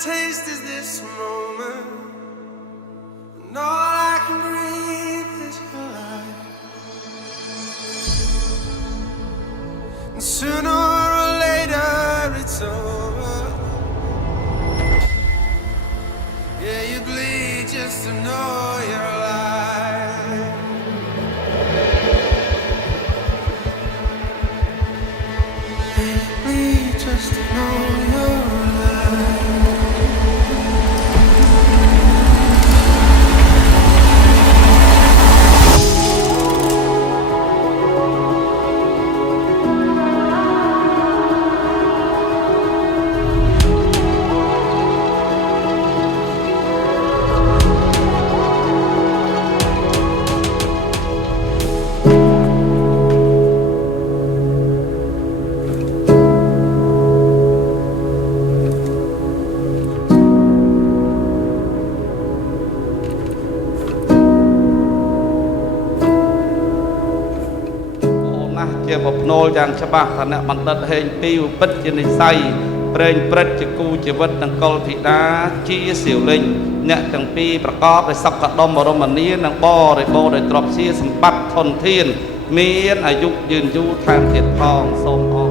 taste is this moment, and all I can breathe is your light. And sooner or later it's over. Yeah, you bleed just to know you're alive. Yeah, you bleed just to know you're alive.ជាបភ្នូលយ៉ាងច្បាស់ថាអ្នកបណ្ឌិតហេងពីវពិតជានិស័យប្រេងព្រឹត្តជាគូជីវិតនិងកុលធីតាជាសៀវលិញអ្នកទាំងពីរប្រកបដោយសុខដុមបរមនីនិងបរិបូរណ៍ដោយទ្រព្យជាសម្បត្តិធនធានមានអាយុយឺនយូរថែមទៀតផងសូមអរ